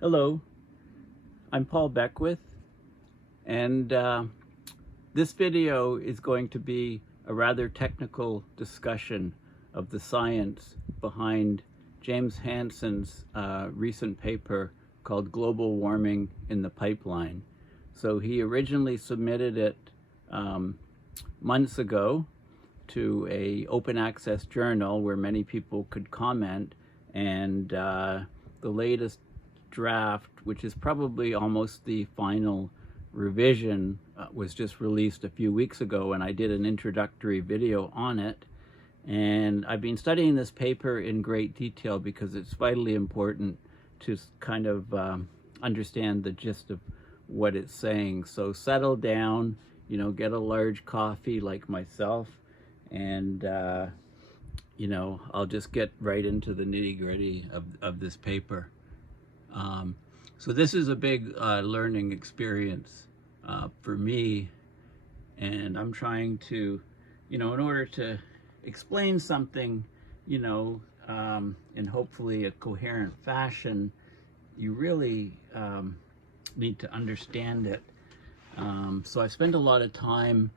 Hello, I'm Paul Beckwith, and this video is going to be a rather technical discussion of the science behind James Hansen's recent paper called Global Warming in the Pipeline. So he originally submitted it months ago to an open access journal where many people could comment, and the latest draft, which is probably almost the final revision, was just released a few weeks ago, and I did an introductory video on it. And I've been studying this paper in great detail because it's vitally important to kind of understand the gist of what it's saying. So settle down, get a large coffee like myself, and I'll just get right into the nitty-gritty of this paper. So this is a big learning experience for me, and I'm trying to, in order to explain something, in hopefully a coherent fashion, you really need to understand it. So I spent a lot of time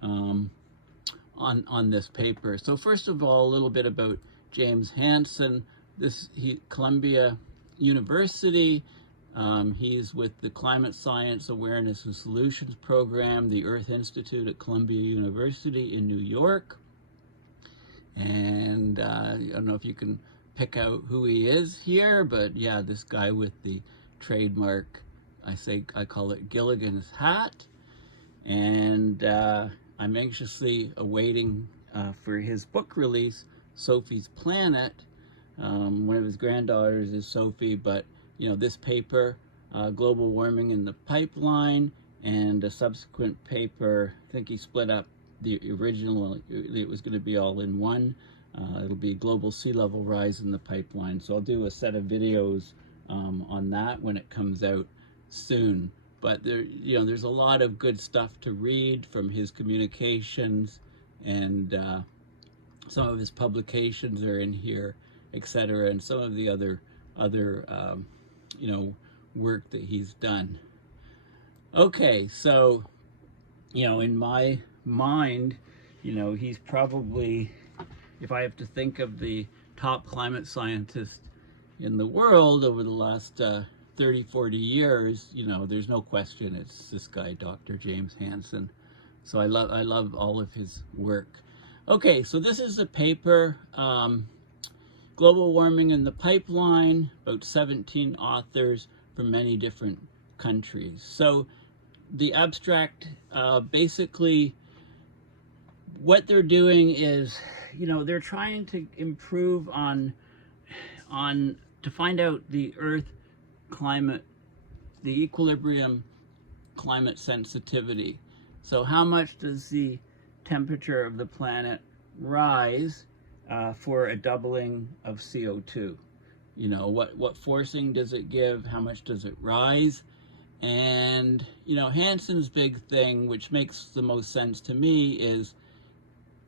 on this paper. So first of all, a little bit about James Hansen. Columbia University. He's with the Climate Science Awareness and Solutions Program, the Earth Institute at Columbia University in New York. And I don't know if you can pick out who he is here, but yeah, this guy with the trademark, I call it Gilligan's hat. And I'm anxiously awaiting for his book release, Sophie's Planet. One of his granddaughters is Sophie, but this paper, Global Warming in the Pipeline, and a subsequent paper, I think he split up the original, it was going to be all in one. It'll be Global Sea Level Rise in the Pipeline. So I'll do a set of videos on that when it comes out soon. But there's a lot of good stuff to read from his communications, and some of his publications are in here, etc., and some of the other work that he's done. Okay, so in my mind, he's probably, if I have to think of the top climate scientist in the world over the last 30-40 years, there's no question it's this guy, Dr. James Hansen. So I love all of his work. Okay, so this is a paper, Global Warming in the Pipeline, about 17 authors from many different countries. So the abstract, basically what they're doing is, they're trying to improve to find out the Earth climate, the equilibrium climate sensitivity. So how much does the temperature of the planet rise for a doubling of CO2? What forcing does it give? How much does it rise? And Hansen's big thing, which makes the most sense to me, is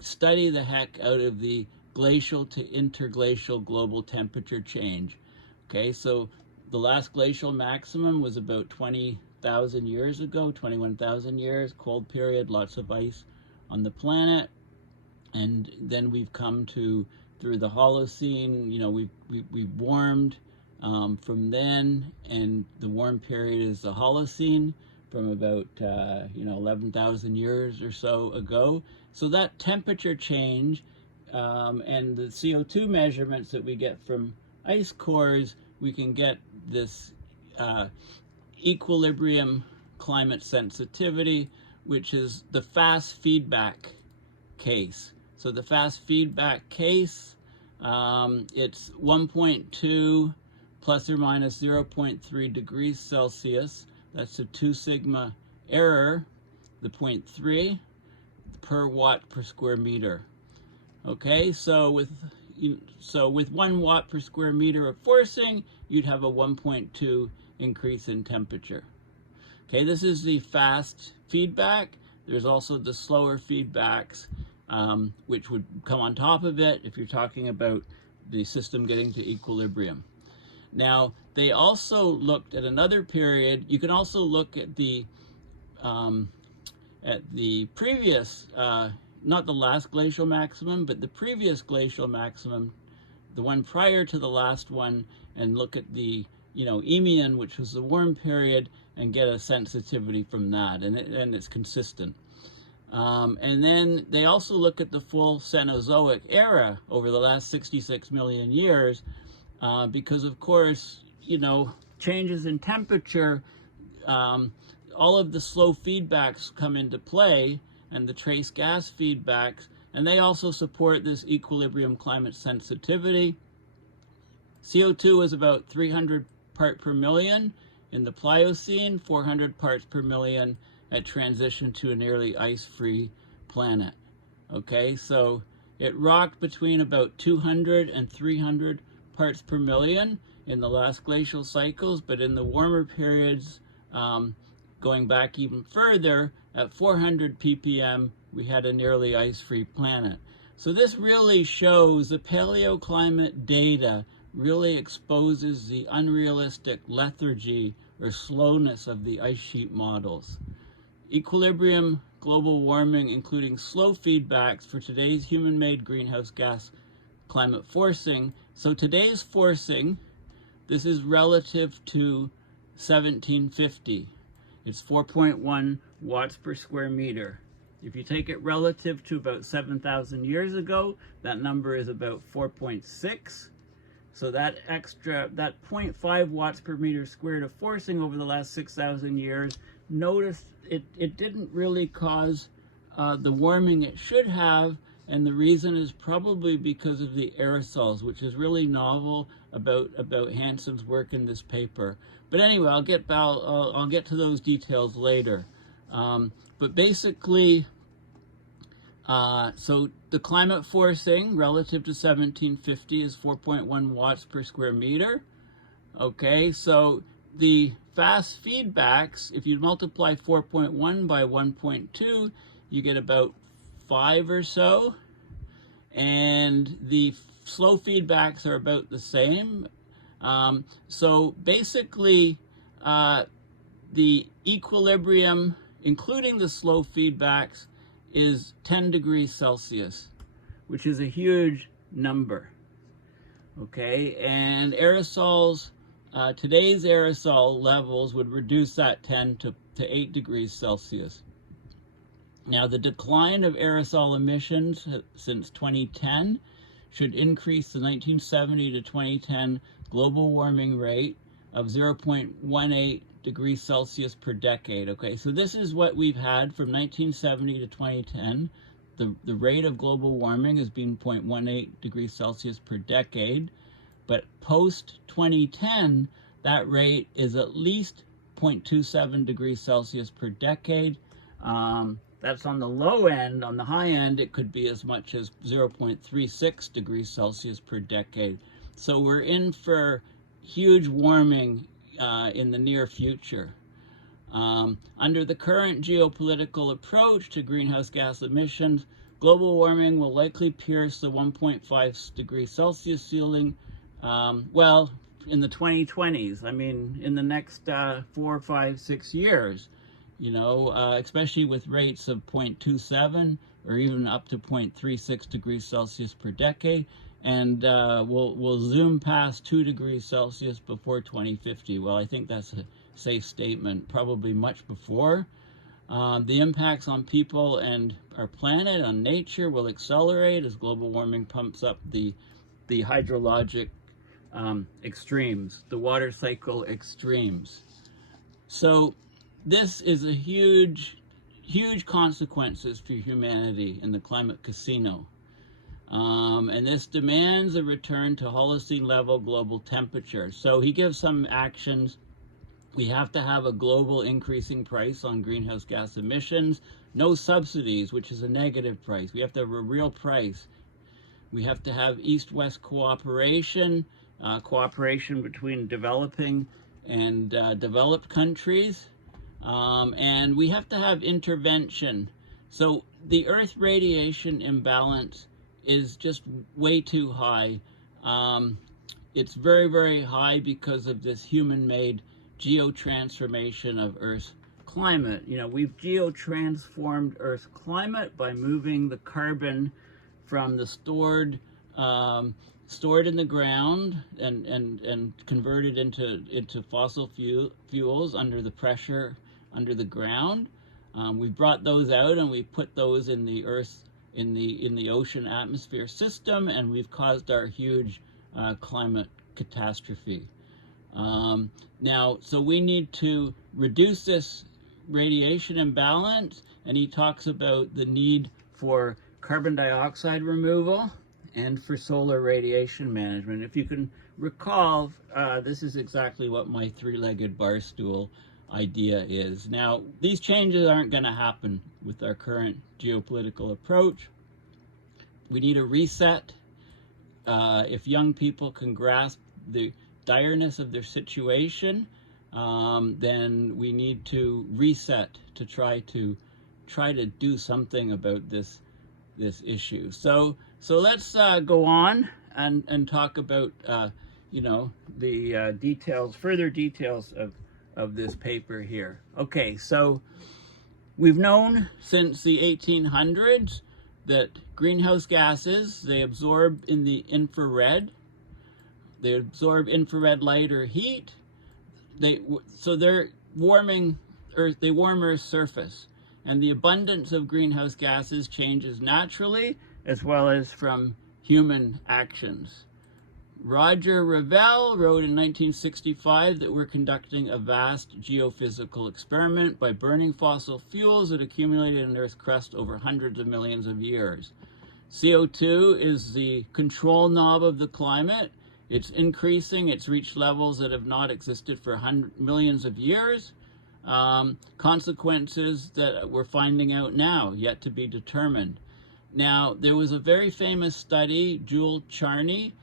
study the heck out of the glacial to interglacial global temperature change. Okay, so the last glacial maximum was about 20,000 years ago, 21,000 years, cold period, lots of ice on the planet. And then we've come to, through the Holocene, we've warmed from then, and the warm period is the Holocene from about 11,000 years or so ago. So that temperature change and the CO2 measurements that we get from ice cores, we can get this equilibrium climate sensitivity, which is the fast feedback case. So the fast feedback case, it's 1.2 plus or minus 0.3 degrees Celsius. That's a 2 sigma error, the 0.3 per watt per square meter. Okay, so with 1 watt per square meter of forcing, you'd have a 1.2 increase in temperature. Okay, this is the fast feedback. There's also the slower feedbacks, which would come on top of it if you're talking about the system getting to equilibrium. Now, they also looked at another period. You can also look at the previous, not the last glacial maximum, but the previous glacial maximum, the one prior to the last one, and look at the Eemian, which was the warm period, and get a sensitivity from that, and it's consistent. And then they also look at the full Cenozoic era over the last 66 million years, because of course, changes in temperature, all of the slow feedbacks come into play, and the trace gas feedbacks, and they also support this equilibrium climate sensitivity. CO2 is about 300 part per million in the Pliocene, 400 parts per million at transition to a nearly ice-free planet. Okay, so it rocked between about 200 and 300 parts per million in the last glacial cycles, but in the warmer periods, going back even further, at 400 ppm, we had a nearly ice-free planet. So this really shows the paleoclimate data really exposes the unrealistic lethargy or slowness of the ice sheet models. Equilibrium global warming, including slow feedbacks for today's human-made greenhouse gas climate forcing. So today's forcing, this is relative to 1750. It's 4.1 watts per square meter. If you take it relative to about 7,000 years ago, that number is about 4.6. So that 0.5 watts per meter squared of forcing over the last 6,000 years, notice it didn't really cause the warming it should have, and the reason is probably because of the aerosols, which is really novel about Hansen's work in this paper. But anyway, I'll get to those details later. But basically, so the climate forcing relative to 1750 is 4.1 watts per square meter. Okay, so the fast feedbacks, if you multiply 4.1 by 1.2, you get about 5 or so. And the slow feedbacks are about the same. So basically, the equilibrium, including the slow feedbacks, is 10 degrees Celsius, which is a huge number. Okay, and aerosols, today's aerosol levels would reduce that 10 to 8 degrees Celsius. Now, the decline of aerosol emissions since 2010 should increase the 1970 to 2010 global warming rate of 0.18 degrees Celsius per decade. Okay, so this is what we've had from 1970 to 2010. The rate of global warming has been 0.18 degrees Celsius per decade, but post 2010, that rate is at least 0.27 degrees Celsius per decade. That's on the low end. On the high end, it could be as much as 0.36 degrees Celsius per decade. So we're in for huge warming in the near future. Under the current geopolitical approach to greenhouse gas emissions, global warming will likely pierce the 1.5 degrees Celsius ceiling, well, in the 2020s. I mean, in the next 4, 5, 6 years. Especially with rates of 0.27 or even up to 0.36 degrees Celsius per decade. And we'll zoom past 2 degrees Celsius before 2050. Well, I think that's a safe statement, probably much before. The impacts on people and our planet, on nature, will accelerate as global warming pumps up the hydrologic extremes, the water cycle extremes. So this is a huge consequences for humanity in the climate casino. And this demands a return to Holocene level global temperature. So he gives some actions. We have to have a global increasing price on greenhouse gas emissions, no subsidies, which is a negative price. We have to have a real price. We have to have East-West cooperation, cooperation between developing and developed countries. And we have to have intervention. So the Earth radiation imbalance is just way too high. it's very, very high because of this human-made geotransformation of Earth's climate. You know, we've geotransformed Earth's climate by moving the carbon from the stored in the ground and converted into fossil fuels under the pressure under the ground. We brought those out and we put those in the Earth, in the ocean atmosphere system, and we've caused our huge climate catastrophe. Now, so we need to reduce this radiation imbalance, and he talks about the need for carbon dioxide removal and for solar radiation management. If you can recall, this is exactly what my three-legged bar stool idea is. Now, these changes aren't going to happen with our current geopolitical approach. We need a reset. If young people can grasp the direness of their situation, then we need to reset to try to do something about this issue. So let's go on and talk about you know, the details, further details of this paper here. Okay, so we've known since the 1800s that greenhouse gases, they absorb in the infrared. They absorb infrared light or heat. So they're warming Earth, they warm Earth's surface. And the abundance of greenhouse gases changes naturally as well as from human actions. Roger Revelle wrote in 1965 that we're conducting a vast geophysical experiment by burning fossil fuels that accumulated in Earth's crust over hundreds of millions of years. CO2 is the control knob of the climate. It's increasing. It's reached levels that have not existed for millions of years. Consequences that we're finding out now, yet to be determined. Now, there was a very famous study, Jules Charny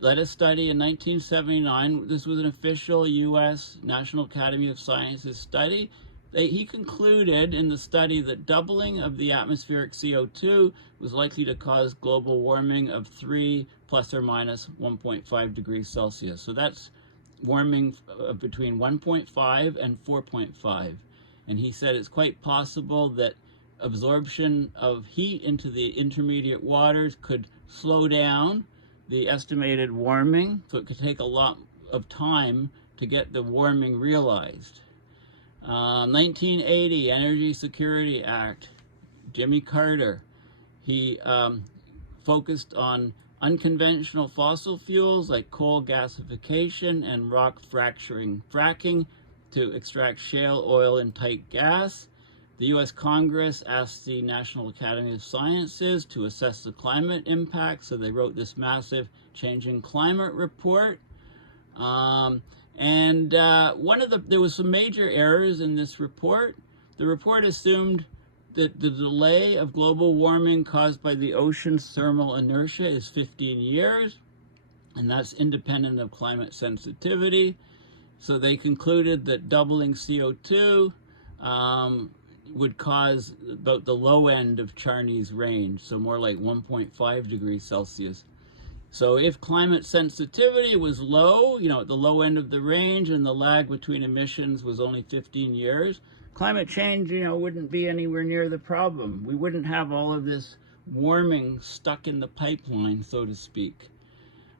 led a study in 1979. This was an official U.S. National Academy of Sciences study. He concluded in the study that doubling of the atmospheric CO2 was likely to cause global warming of 3 plus or minus 1.5 degrees Celsius. So that's warming between 1.5 and 4.5. And he said it's quite possible that absorption of heat into the intermediate waters could slow down the estimated warming, so it could take a lot of time to get the warming realized. 1980 Energy Security Act, Jimmy Carter, he focused on unconventional fossil fuels like coal gasification and rock fracking to extract shale oil and tight gas. The U.S. Congress asked the National Academy of Sciences to assess the climate impact, so they wrote this massive Changing Climate report. There was some major errors in this report. The report assumed that the delay of global warming caused by the ocean's thermal inertia is 15 years, and that's independent of climate sensitivity. So they concluded that doubling CO2 would cause about the low end of Charny's range, so more like 1.5 degrees Celsius. So if climate sensitivity was low, you know, at the low end of the range, and the lag between emissions was only 15 years, climate change, you know, wouldn't be anywhere near the problem. We wouldn't have all of this warming stuck in the pipeline, so to speak.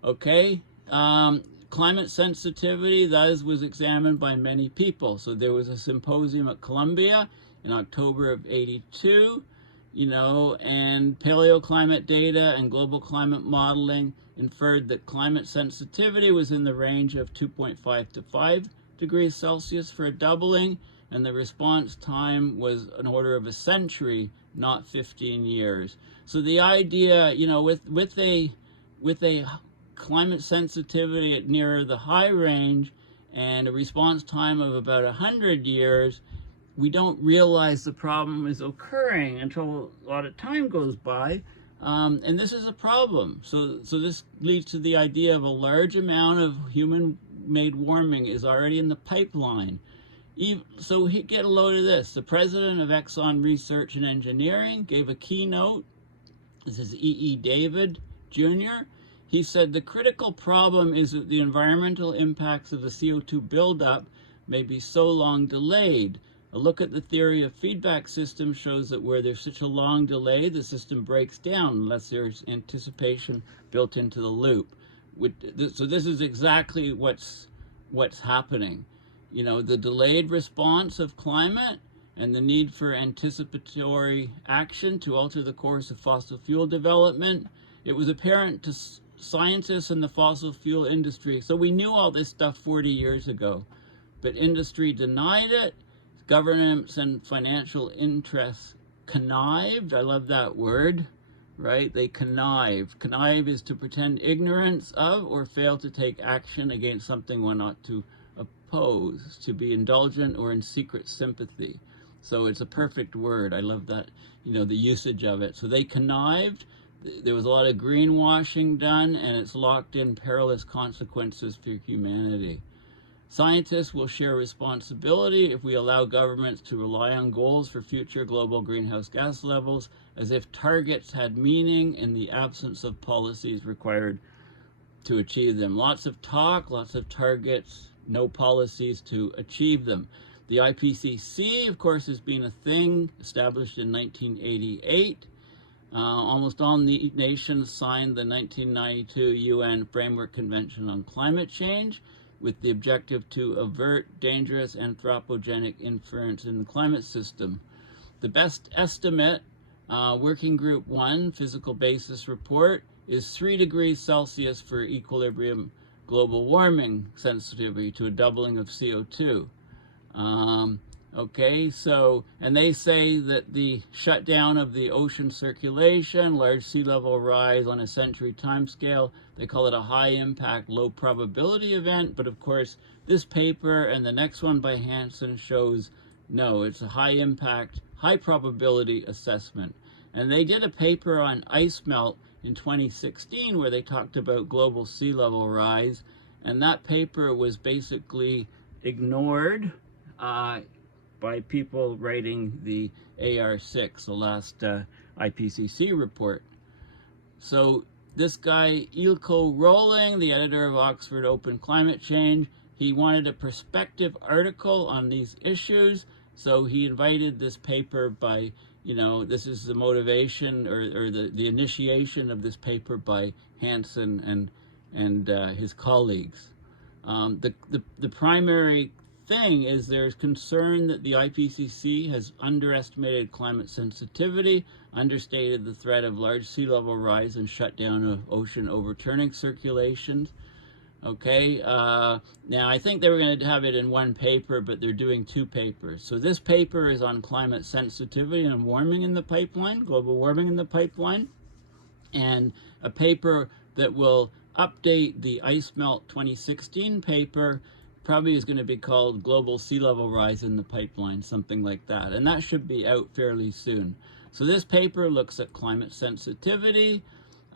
Okay, climate sensitivity, thus, was examined by many people. So there was a symposium at Columbia in October of '82, you know, and paleoclimate data and global climate modeling inferred that climate sensitivity was in the range of 2.5 to 5 degrees Celsius for a doubling, and the response time was an order of a century, not 15 years. So the idea, you know, with a climate sensitivity at nearer the high range and a response time of about 100 years, we don't realize the problem is occurring until a lot of time goes by, and this is a problem. So this leads to the idea of a large amount of human-made warming is already in the pipeline. So get a load of this. The president of Exxon Research and Engineering gave a keynote. This is E.E. David Jr. He said the critical problem is that the environmental impacts of the CO2 buildup may be so long delayed. A look at the theory of feedback systems shows that where there's such a long delay, the system breaks down unless there's anticipation built into the loop. So this is exactly what's happening. You know, the delayed response of climate and the need for anticipatory action to alter the course of fossil fuel development. It was apparent to scientists in the fossil fuel industry. So we knew all this stuff 40 years ago, but industry denied it. Governments and financial interests connived. I love that word, right? They connive. Connive is to pretend ignorance of or fail to take action against something one ought to oppose, to be indulgent or in secret sympathy. So it's a perfect word. I love that, you know, the usage of it. So they connived. There was a lot of greenwashing done, and it's locked in perilous consequences for humanity. Scientists will share responsibility if we allow governments to rely on goals for future global greenhouse gas levels as if targets had meaning in the absence of policies required to achieve them. Lots of talk, lots of targets, no policies to achieve them. The IPCC, of course, has been a thing established in 1988. Almost all nations signed the 1992 UN Framework Convention on Climate Change with the objective to avert dangerous anthropogenic interference in the climate system. The best estimate, Working Group 1, Physical Basis Report, is 3 degrees Celsius for equilibrium global warming sensitivity to a doubling of CO2. Okay, so, and they say that the shutdown of the ocean circulation, large sea level rise on a century timescale, they call it a high impact, low probability event. But of course, this paper and the next one by Hansen shows no, it's a high impact, high probability assessment. And they did a paper on ice melt in 2016 where they talked about global sea level rise. And that paper was basically ignored by people writing the AR6, the last IPCC report. So this guy, Ilko Rolling, the editor of Oxford Open Climate Change, he wanted a perspective article on these issues. So he invited this paper by, you know, this is the motivation or the initiation of this paper by Hansen and his colleagues. The primary thing is there's concern that the IPCC has underestimated climate sensitivity, understated the threat of large sea level rise and shutdown of ocean overturning circulations. Okay, now I think they were going to have it in one paper, but they're doing 2 papers. So this paper is on climate sensitivity and warming in the pipeline, global warming in the pipeline, and a paper that will update the Ice Melt 2016 paper probably is going to be called Global Sea Level Rise in the Pipeline, something like that. And that should be out fairly soon. So this paper looks at climate sensitivity.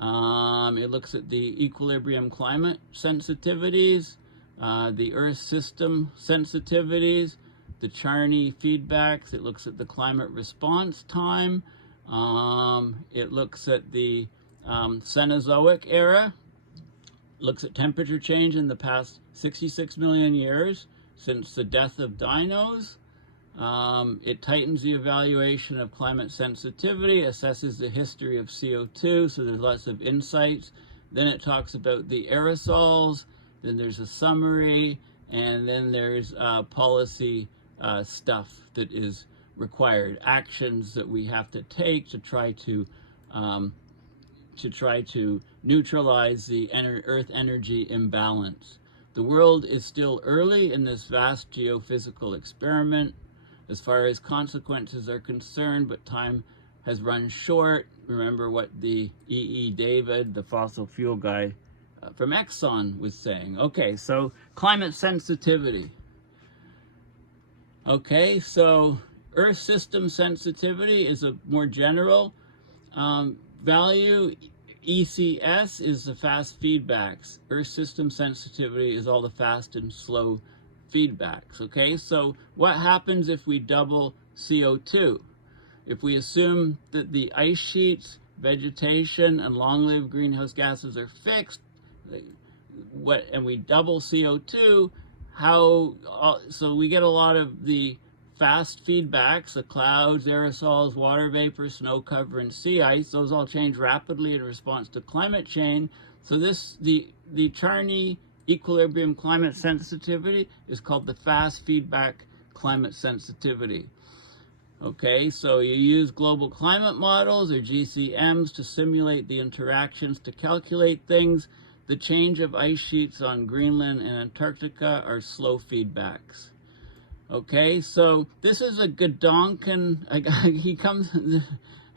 It looks at the equilibrium climate sensitivities, the Earth system sensitivities, the Charney feedbacks. It looks at the climate response time. It looks at the Cenozoic era. Looks at temperature change in the past 66 million years since the death of dinos. It tightens the evaluation of climate sensitivity, assesses the history of CO2, so there's lots of insights. Then it talks about the aerosols, then there's a summary, and then there's policy stuff that is required, actions that we have to take to try to neutralize the Earth energy imbalance. The world is still early in this vast geophysical experiment as far as consequences are concerned, but time has run short. Remember what the E.E. David, the fossil fuel guy from Exxon, was saying. Okay, so climate sensitivity. Okay, so Earth system sensitivity is a more general value. ECS is the fast feedbacks. Earth system sensitivity is all the fast and slow feedbacks. Okay, so what happens if we double CO2? If we assume that the ice sheets vegetation and long-lived greenhouse gases are fixed, and we double CO2, so we get a lot of the fast feedbacks, the clouds, aerosols, water vapor, snow cover, and sea ice. Those all change rapidly in response to climate change. So the Charney equilibrium climate sensitivity is called the fast feedback climate sensitivity. Okay, so you use global climate models or GCMs to simulate the interactions to calculate things. The change of ice sheets on Greenland and Antarctica are slow feedbacks. Okay, so this is a Godonkin,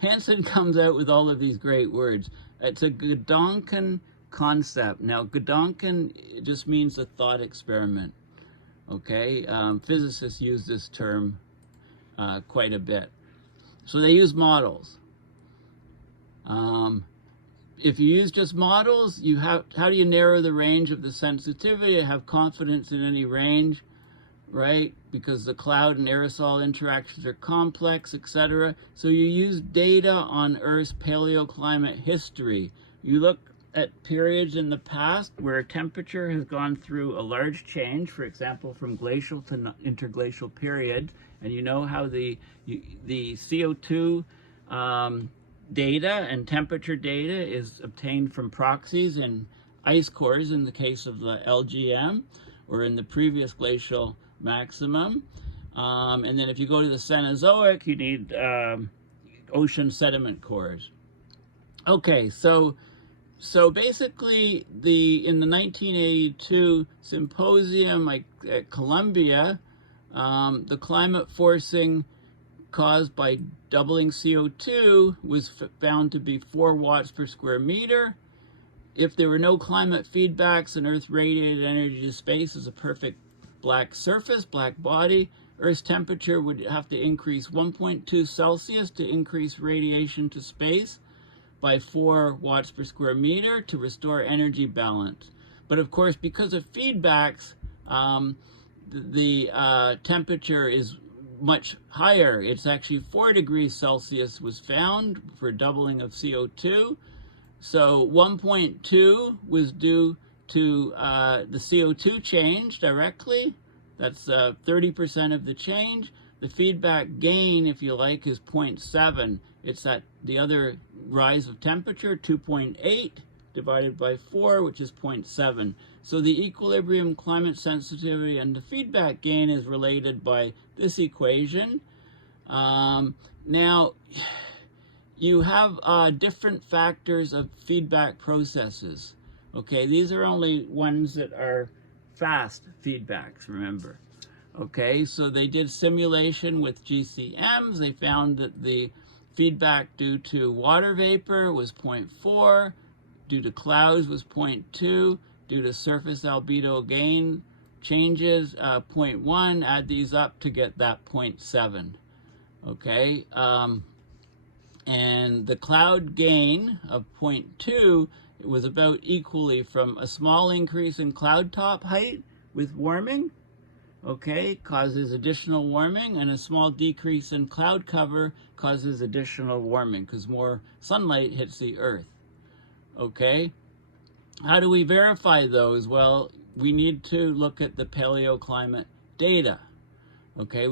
Hansen comes out with all of these great words. It's a Godonkin concept. Now, Godonkin just means a thought experiment. Okay, physicists use this term quite a bit. So they use models. If you use just models, how do you narrow the range of the sensitivity? You have confidence in any range, right? Because the cloud and aerosol interactions are complex, etc. So you use data on Earth's paleoclimate history. You look at periods in the past where temperature has gone through a large change, for example, from glacial to interglacial period, and you know how the CO2 data and temperature data is obtained from proxies and ice cores in the case of the LGM or in the previous glacial maximum. And then if you go to the Cenozoic, you need ocean sediment cores. Okay, so basically in the 1982 symposium at Columbia, the climate forcing caused by doubling CO2 was found to be 4 watts per square meter. If there were no climate feedbacks and Earth radiated energy to space as a perfect black surface, black body, Earth's temperature would have to increase 1.2 Celsius to increase radiation to space by 4 watts per square meter to restore energy balance. But of course, because of feedbacks, the temperature is much higher. It's actually 4 degrees Celsius was found for doubling of CO2. So 1.2 was due to the CO2 change directly. That's 30% of the change. The feedback gain, if you like, is 0.7. It's at the other rise of temperature, 2.8 divided by 4, which is 0.7. So the equilibrium climate sensitivity and the feedback gain is related by this equation. Now, you have different factors of feedback processes. Okay, these are only ones that are fast feedbacks, remember. Okay, so they did simulation with GCMs. They found that the feedback due to water vapor was 0.4, due to clouds was 0.2, due to surface albedo gain changes 0.1. Add these up to get that 0.7. Okay, and the cloud gain of 0.2 was about equally from a small increase in cloud top height with warming, okay, causes additional warming, and a small decrease in cloud cover causes additional warming because more sunlight hits the Earth. Okay, how do we verify those? Well, we need to look at the paleoclimate data. Okay,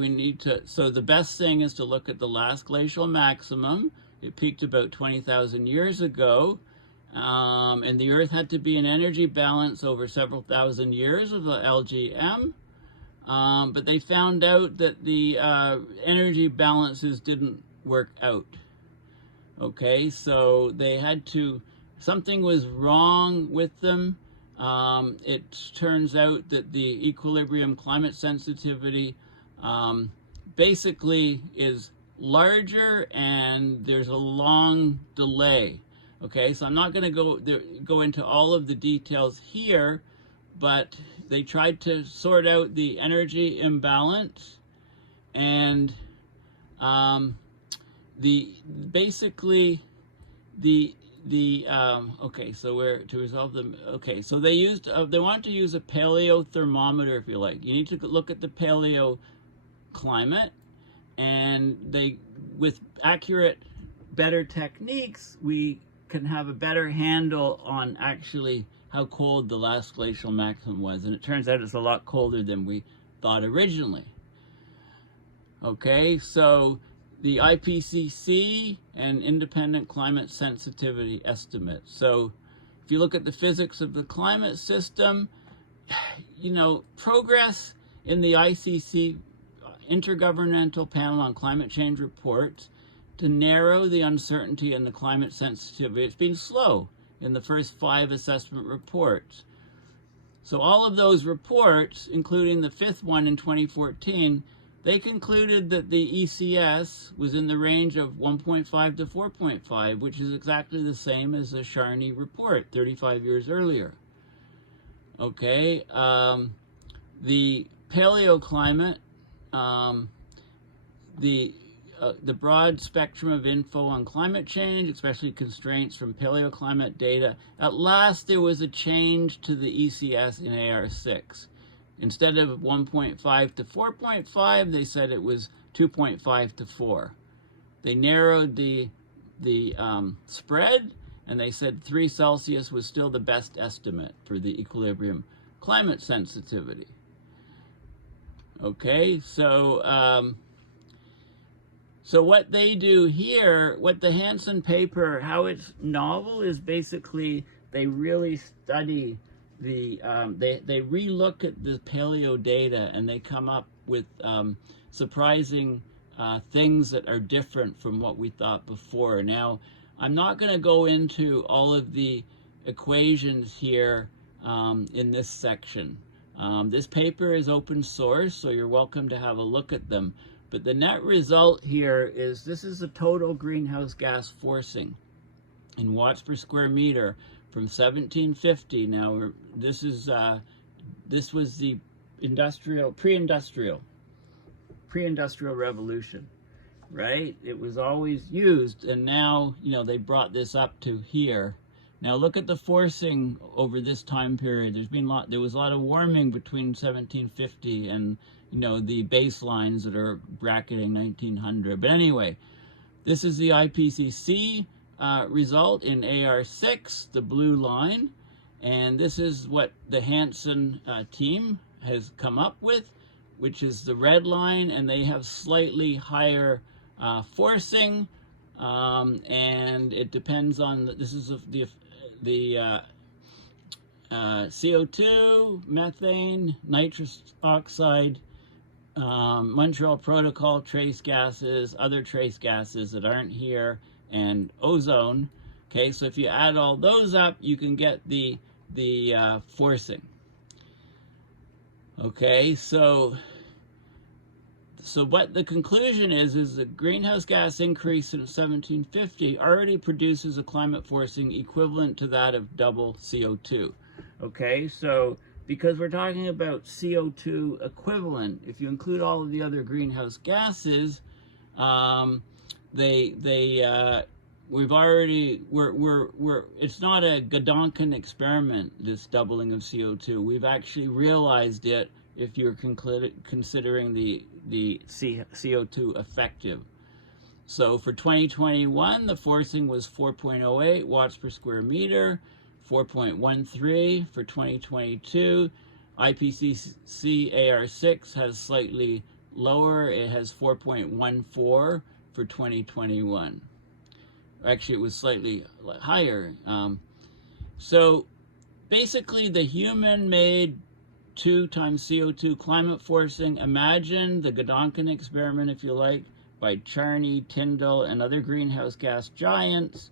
so the best thing is to look at the last glacial maximum. It peaked about 20,000 years ago, and the Earth had to be in energy balance over several thousand years of the LGM. But they found out that the energy balances didn't work out. Okay, so they had to, something was wrong with them. It turns out that the equilibrium climate sensitivity basically is larger and there's a long delay. Okay, so I'm not going to go into all of the details here, but they tried to sort out the energy imbalance, and okay, so where to resolve them? Okay, so they wanted to use a paleothermometer, if you like. You need to look at the paleoclimate, and with accurate better techniques, we can have a better handle on actually how cold the last glacial maximum was. And it turns out it's a lot colder than we thought originally. Okay, so the IPCC and independent climate sensitivity estimates. So if you look at the physics of the climate system, you know, progress in the ICC Intergovernmental Panel on Climate Change reports to narrow the uncertainty in the climate sensitivity. It's been slow in the first 5 assessment reports. So all of those reports, including the 5th one in 2014, they concluded that the ECS was in the range of 1.5 to 4.5, which is exactly the same as the Charney report 35 years earlier. Okay, the paleoclimate, the broad spectrum of info on climate change, especially constraints from paleoclimate data. At last, there was a change to the ECS in AR6. Instead of 1.5 to 4.5, they said it was 2.5 to 4. They narrowed the spread, and they said 3 Celsius was still the best estimate for the equilibrium climate sensitivity. Okay, so so what they do here, what the Hansen paper, how it's novel is basically they really study the, they re-look at the paleo data and they come up with surprising things that are different from what we thought before. Now, I'm not going to go into all of the equations here in this section. This paper is open source, so you're welcome to have a look at them. But the net result here is this is the total greenhouse gas forcing in watts per square meter from 1750. Now, this is this was the pre-industrial revolution, right? It was always used, and now, you know, they brought this up to here. Now look at the forcing over this time period. There was a lot of warming between 1750 and, you know, the baselines that are bracketing 1900. But anyway, this is the IPCC result in AR6, the blue line, and this is what the Hansen team has come up with, which is the red line, and they have slightly higher forcing, and it depends on this is the CO2, methane, nitrous oxide, Montreal Protocol trace gases, other trace gases that aren't here, and ozone. Okay, so if you add all those up, you can get the forcing. Okay, so what the conclusion is the greenhouse gas increase since 1750 already produces a climate forcing equivalent to that of double CO2. Okay, so because we're talking about CO2 equivalent, if you include all of the other greenhouse gases, it's not a Godonkin experiment, this doubling of CO2. We've actually realized it if you're considering the CO2 effective. So for 2021, the forcing was 4.08 watts per square meter, 4.13 for 2022. IPCC AR6 has slightly lower. It has 4.14 for 2021. Actually, it was slightly higher. So basically, the human-made 2 times CO2 climate forcing, imagine the Godonkin experiment, if you like, by Charney, Tyndall, and other greenhouse gas giants,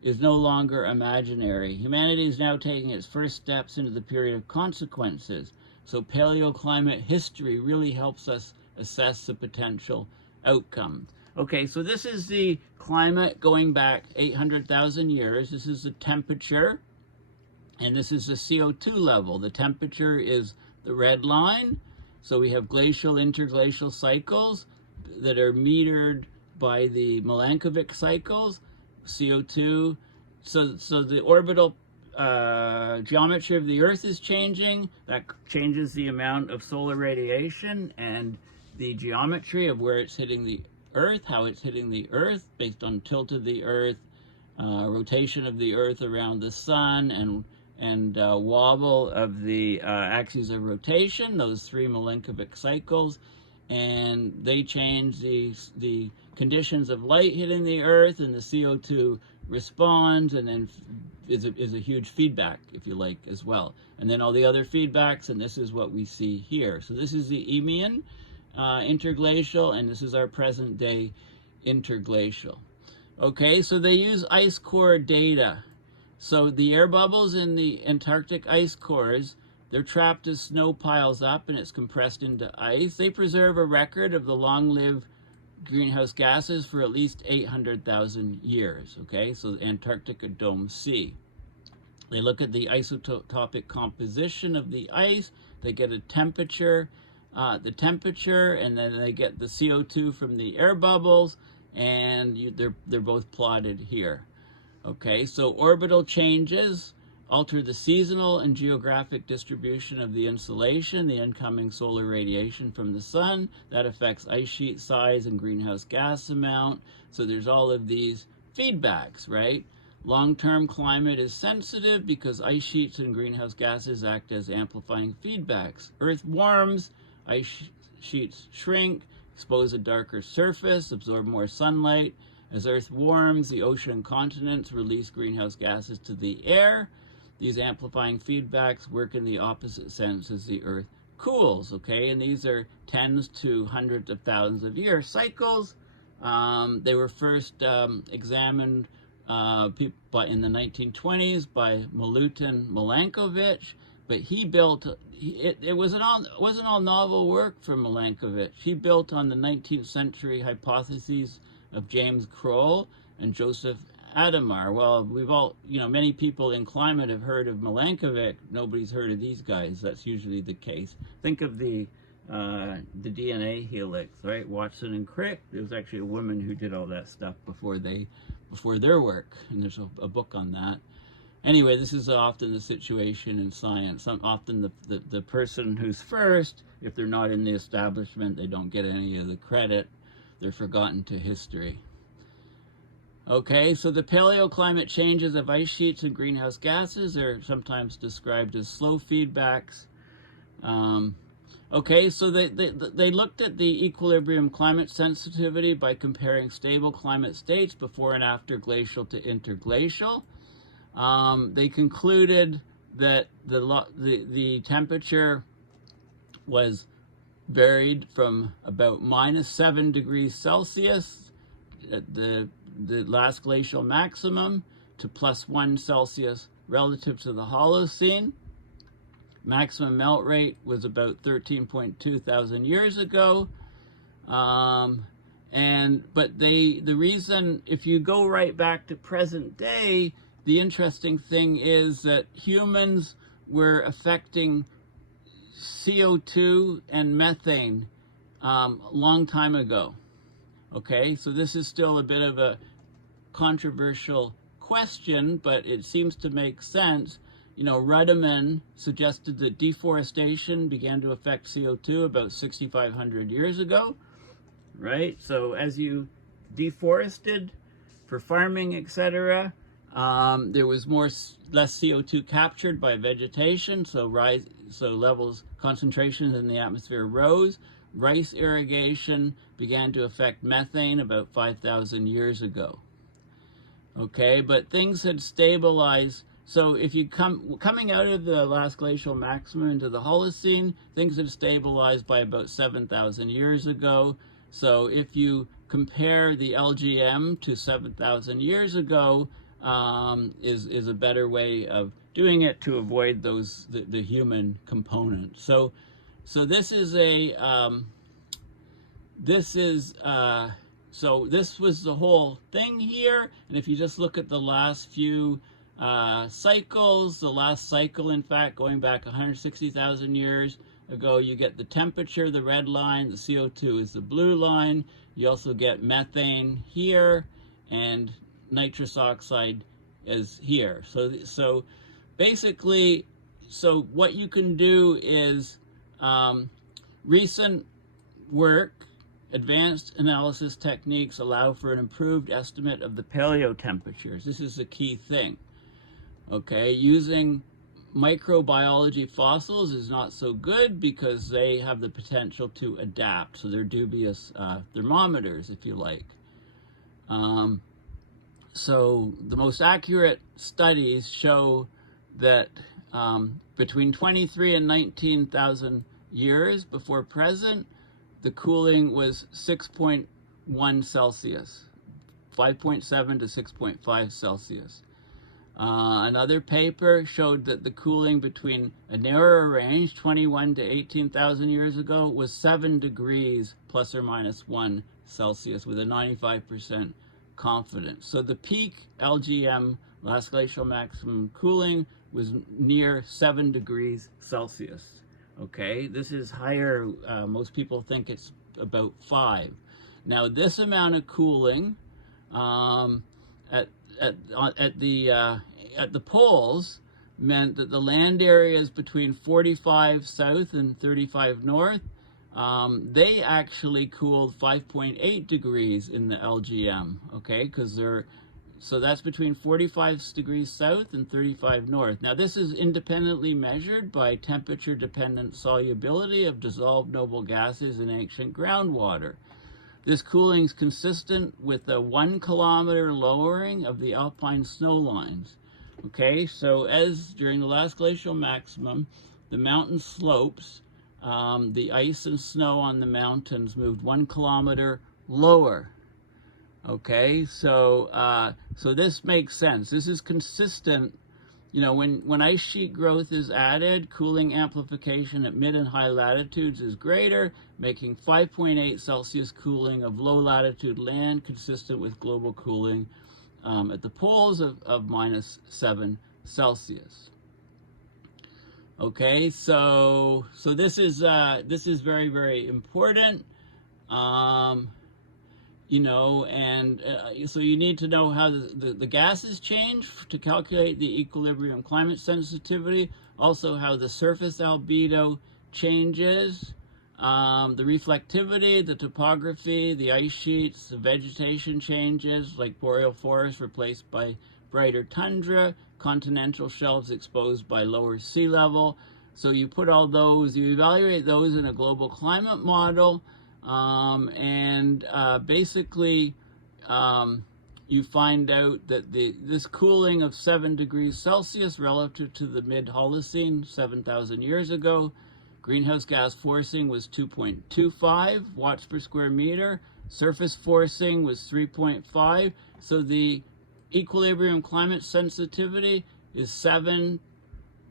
is no longer imaginary. Humanity is now taking its first steps into the period of consequences. So paleoclimate history really helps us assess the potential outcomes. Okay, so this is the climate going back 800,000 years. This is the temperature, and this is the CO2 level. The temperature is the red line. So we have glacial, interglacial cycles that are metered by the Milankovitch cycles, CO2. So the orbital geometry of the Earth is changing. That changes the amount of solar radiation and the geometry of where it's hitting the Earth, how it's hitting the Earth based on tilt of the Earth, rotation of the Earth around the sun, and wobble of the axes of rotation, those 3 Milankovitch cycles, and they change the conditions of light hitting the Earth, and the CO2 responds, and then is a huge feedback, if you like, as well. And then all the other feedbacks, and this is what we see here. So this is the Eemian interglacial, and this is our present day interglacial. Okay, so they use ice core data. So the air bubbles in the Antarctic ice cores, they're trapped as snow piles up and it's compressed into ice. They preserve a record of the long-lived greenhouse gases for at least 800,000 years, okay? So the Antarctica Dome C. They look at the isotopic composition of the ice, they get a temperature, and then they get the CO2 from the air bubbles, and they're both plotted here. Okay, so orbital changes alter the seasonal and geographic distribution of the insolation, the incoming solar radiation from the sun. That affects ice sheet size and greenhouse gas amount. So there's all of these feedbacks, right? Long-term climate is sensitive because ice sheets and greenhouse gases act as amplifying feedbacks. Earth warms, ice sheets shrink, expose a darker surface, absorb more sunlight. As Earth warms, the ocean continents release greenhouse gases to the air. These amplifying feedbacks work in the opposite sense as the Earth cools, okay? And these are tens to hundreds of thousands of year cycles. They were first examined in the 1920s by Milankovitch, but he built, it wasn't all novel work for Milankovitch. He built on the 19th century hypotheses of James Kroll and Joseph Adamar. Well, we've all, many people in climate have heard of Milankovitch. Nobody's heard of these guys. That's usually the case. Think of the DNA helix, right? Watson and Crick. There was actually a woman who did all that stuff before their work, and there's a book on that. Anyway, this is often the situation in science. Often the person who's first, if they're not in the establishment, they don't get any of the credit. They're forgotten to history. Okay, so the paleoclimate changes of ice sheets and greenhouse gases are sometimes described as slow feedbacks. Okay, so they looked at the equilibrium climate sensitivity by comparing stable climate states before and after glacial to interglacial. They concluded that the temperature was varied from about -7 degrees Celsius at the last glacial maximum to +1 Celsius relative to the Holocene. Maximum melt rate was about 13.2 thousand years ago. But the reason, if you go right back to present day, the interesting thing is that humans were affecting CO2 and methane a long time ago. Okay, so this is still a bit of a controversial question, but it seems to make sense. Rudimentary suggested that deforestation began to affect CO2 about 6,500 years ago, right? So as you deforested for farming, etc., there was less CO2 captured by vegetation, so concentrations in the atmosphere rose. Rice irrigation began to affect methane about 5,000 years ago. Okay, but things had stabilized. So if you coming out of the last glacial maximum into the Holocene, things had stabilized by about 7,000 years ago. So if you compare the LGM to 7,000 years ago, is a better way of doing it to avoid the human component. So this is so this was the whole thing here. And if you just look at the last few cycles, the last cycle, in fact, going back 160,000 years ago, you get the temperature, the red line, the CO2 is the blue line. You also get methane here, and nitrous oxide is here. So basically, what you can do is recent work advanced analysis techniques allow for an improved estimate of the paleo temperatures. This is the key thing. Okay, using microbiology fossils is not so good because they have the potential to adapt. So they're dubious thermometers, if you like. So the most accurate studies show that between 23 and 19,000 years before present, the cooling was 6.1 Celsius, 5.7 to 6.5 Celsius. Another paper showed that the cooling between a narrower range, 21 to 18,000 years ago, was 7 degrees plus or minus 1 Celsius with a 95% confidence. So the peak LGM, last glacial maximum cooling, was near 7 degrees Celsius. Okay, this is higher. Most people think it's about 5. Now this amount of cooling at the poles meant that the land areas between 45 south and 35 north, they actually cooled 5.8 degrees in the LGM, okay, because so that's between 45 degrees south and 35 north. Now this is independently measured by temperature-dependent solubility of dissolved noble gases in ancient groundwater. This cooling is consistent with a 1 kilometer lowering of the alpine snow lines. Okay, so as during the last glacial maximum, the mountain slopes, the ice and snow on the mountains moved 1 kilometer lower. Okay, so so this makes sense. This is consistent. You know, when ice sheet growth is added, cooling amplification at mid and high latitudes is greater, making 5.8 Celsius cooling of low latitude land consistent with global cooling at the poles of minus 7 Celsius. Okay, so this is very, very important. You know, and so you need to know how the gases change to calculate the equilibrium climate sensitivity, also how the surface albedo changes, the reflectivity, the topography, the ice sheets, the vegetation changes, like boreal forest replaced by brighter tundra, continental shelves exposed by lower sea level. So you put all those, you evaluate those in a global climate model, basically you find out that this cooling of 7 degrees Celsius relative to the mid-Holocene 7,000 years ago, greenhouse gas forcing was 2.25 watts per square meter, surface forcing was 3.5, so the equilibrium climate sensitivity is 7,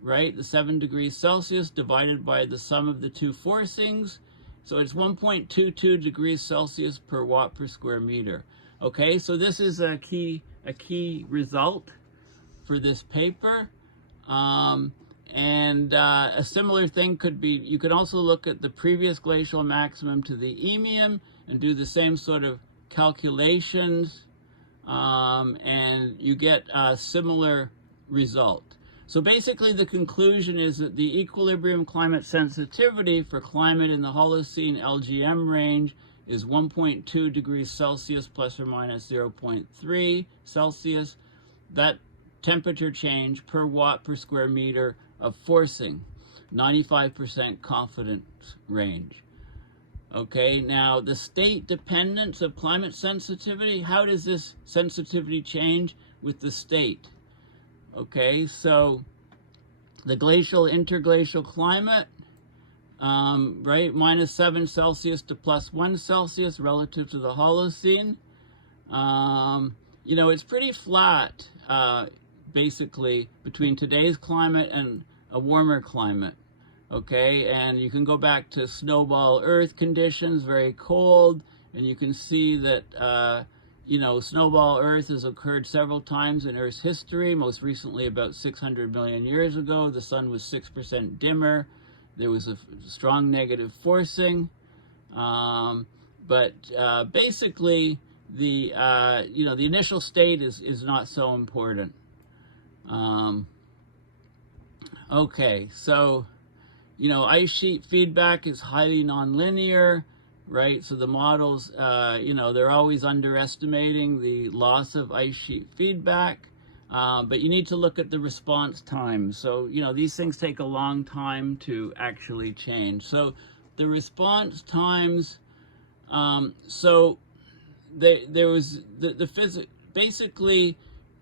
right? The 7 degrees Celsius divided by the sum of the two forcings. So it's 1.22 degrees Celsius per watt per square meter. Okay, so this is a key result for this paper. A similar thing could be, you could also look at the previous glacial maximum to the Eemium and do the same sort of calculations, and you get a similar result. So basically the conclusion is that the equilibrium climate sensitivity for climate in the Holocene LGM range is 1.2 degrees Celsius plus or minus 0.3 Celsius. That temperature change per watt per square meter of forcing, 95% confidence range. Okay, now the state dependence of climate sensitivity, how does this sensitivity change with the state? Okay, so the glacial interglacial climate, right, minus 7 Celsius to plus 1 Celsius relative to the Holocene. You know, it's pretty flat, basically, between today's climate and a warmer climate. Okay, and you can go back to snowball Earth conditions, very cold, and you can see that you know, snowball Earth has occurred several times in Earth's history, most recently about 600 million years ago. The sun was 6% dimmer. There was a strong negative forcing. Basically, you know, the initial state is not so important. Okay, so, you know, ice sheet feedback is highly nonlinear. right? So the models, you know, they're always underestimating the loss of ice sheet feedback, but you need to look at the response time. So, you know, these things take a long time to actually change. So the response times, so there was the physics, basically,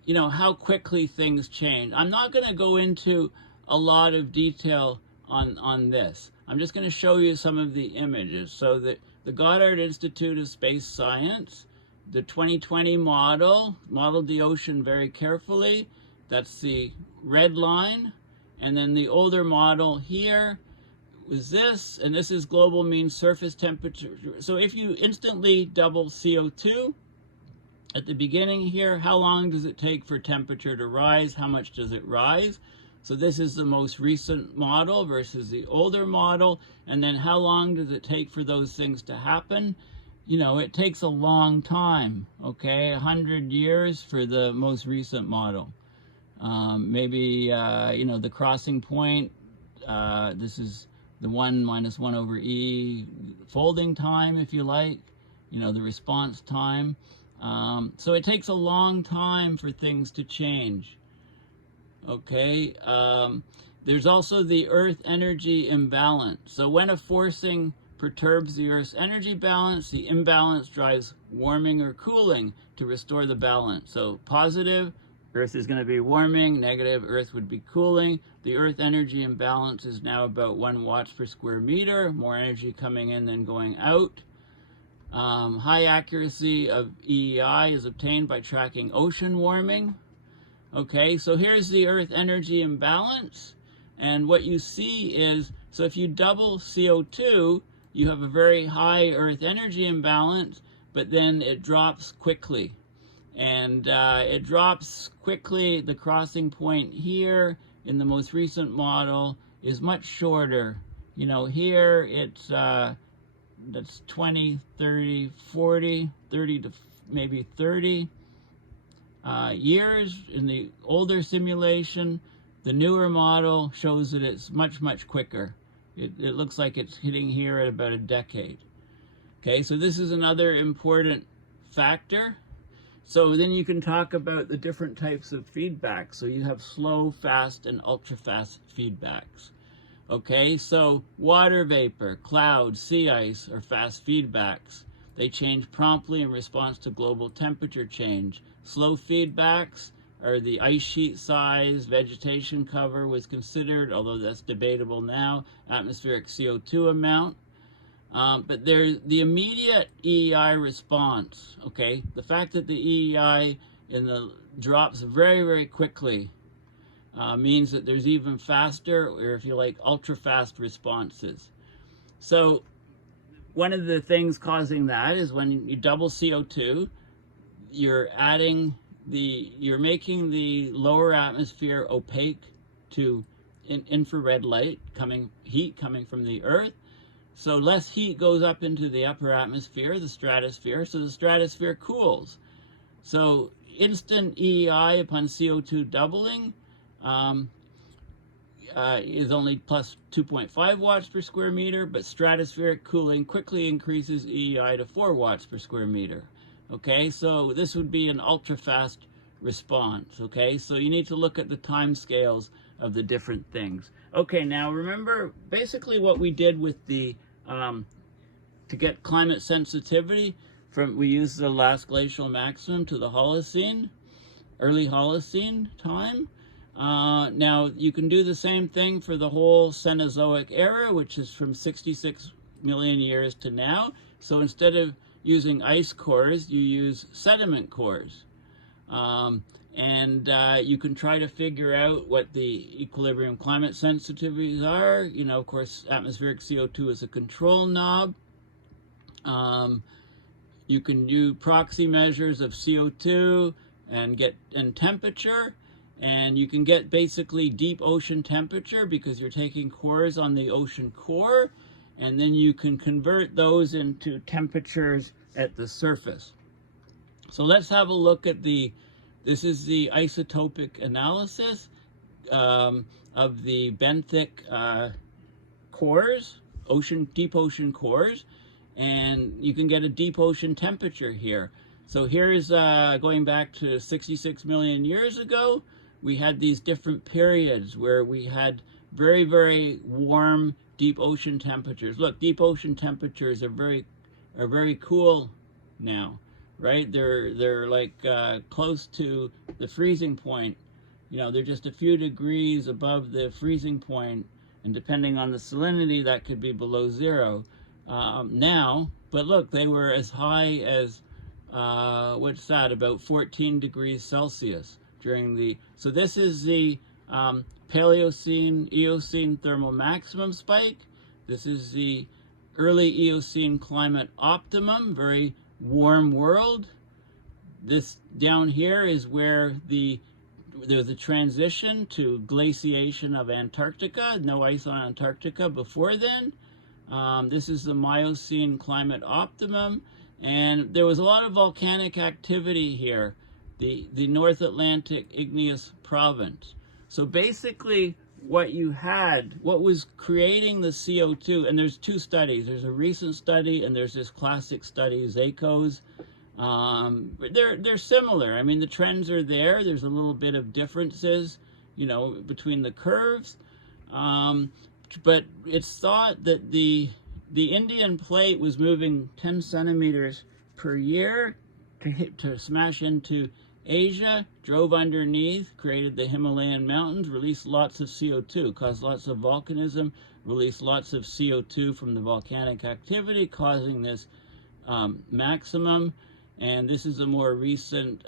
you know, how quickly things change. I'm not going to go into a lot of detail on this. I'm just going to show you some of the images. So the Goddard Institute of Space Science, the 2020 modeled the ocean very carefully. That's the red line. And then the older model here was this, and this is global mean surface temperature. So if you instantly double CO2 at the beginning here, how long does it take for temperature to rise? How much does it rise? So this is the most recent model versus the older model. And then how long does it take for those things to happen? You know, it takes a long time, okay? 100 years for the most recent model. Maybe, you know, the crossing point, this is the 1 minus 1 over E folding time, if you like, you know, the response time. So it takes a long time for things to change. Okay, there's also the Earth energy imbalance. So when a forcing perturbs the Earth's energy balance, the imbalance drives warming or cooling to restore the balance. So positive, Earth is going to be warming, negative, Earth would be cooling. The Earth energy imbalance is now about 1 watts per square meter, more energy coming in than going out. High accuracy of EEI is obtained by tracking ocean warming. Okay, so here's the Earth energy imbalance, and what you see is, so if you double CO2, you have a very high Earth energy imbalance, but then it drops quickly. And it drops quickly. The crossing point here in the most recent model is much shorter. You know, here it's, that's 20, 30, 40, 30 to maybe 30. Years in the older simulation. The newer model shows that it's much, much quicker. It looks like it's hitting here at about a decade. Okay, so this is another important factor. So then you can talk about the different types of feedback. So you have slow, fast, and ultra-fast feedbacks. Okay, so water vapor, clouds, sea ice are fast feedbacks. They change promptly in response to global temperature change. Slow feedbacks are the ice sheet size, vegetation cover was considered, although that's debatable now, atmospheric CO2 amount. But there's the immediate EEI response, okay? The fact that the EEI drops very, very quickly means that there's even faster, or if you like, ultra-fast responses. So one of the things causing that is when you double CO2, you're making the lower atmosphere opaque to infrared light heat coming from the Earth. So less heat goes up into the upper atmosphere, the stratosphere, so the stratosphere cools. So instant EEI upon CO2 doubling is only plus 2.5 watts per square meter, but stratospheric cooling quickly increases EEI to 4 watts per square meter. Okay, so this would be an ultra-fast response. Okay, so you need to look at the time scales of the different things. Okay, now remember basically what we did with the to get climate sensitivity we used the last glacial maximum to the Holocene, early Holocene time. Now you can do the same thing for the whole Cenozoic era, which is from 66 million years to now. So instead of using ice cores, you use sediment cores. You can try to figure out what the equilibrium climate sensitivities are. You know, of course, atmospheric CO2 is a control knob. You can do proxy measures of CO2 and temperature, and you can get basically deep ocean temperature because you're taking cores on the ocean core, and then you can convert those into temperatures at the surface. So let's have a look at this is the isotopic analysis of the benthic cores, deep ocean cores. and you can get a deep ocean temperature here. So here's going back to 66 million years ago. We had these different periods where we had very, very warm deep ocean temperatures. Look, deep ocean temperatures are very cool now, right? They're like close to the freezing point. You know, they're just a few degrees above the freezing point, and depending on the salinity, that could be below zero now. But look, they were as high as what's that? About 14 degrees Celsius during the. So this is the Paleocene, Eocene thermal maximum spike. This is the early Eocene climate optimum, very warm world. This down here is where there's a transition to glaciation of Antarctica. No ice on Antarctica before then. This is the Miocene climate optimum, and there was a lot of volcanic activity here, the North Atlantic igneous province. So basically what you had, what was creating the CO2, and there's two studies. There's a recent study and there's this classic study, ZACOS. They're similar. I mean, the trends are there. There's a little bit of differences, you know, between the curves. But it's thought that the Indian plate was moving 10 centimeters per year to smash into Asia, drove underneath, created the Himalayan mountains, released lots of CO2, caused lots of volcanism, released lots of CO2 from the volcanic activity, causing this maximum. And this is a more recent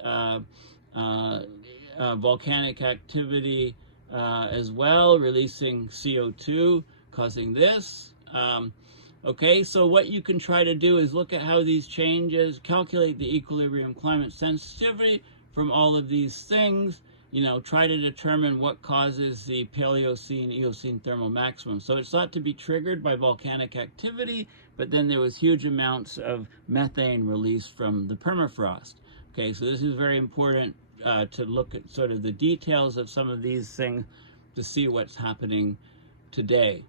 volcanic activity as well, releasing CO2, causing this. Okay, so what you can try to do is look at how these changes, calculate the equilibrium climate sensitivity from all of these things, you know, try to determine what causes the Paleocene, Eocene thermal maximum. So it's thought to be triggered by volcanic activity, but then there was huge amounts of methane released from the permafrost. Okay, so this is very important to look at sort of the details of some of these things to see what's happening today.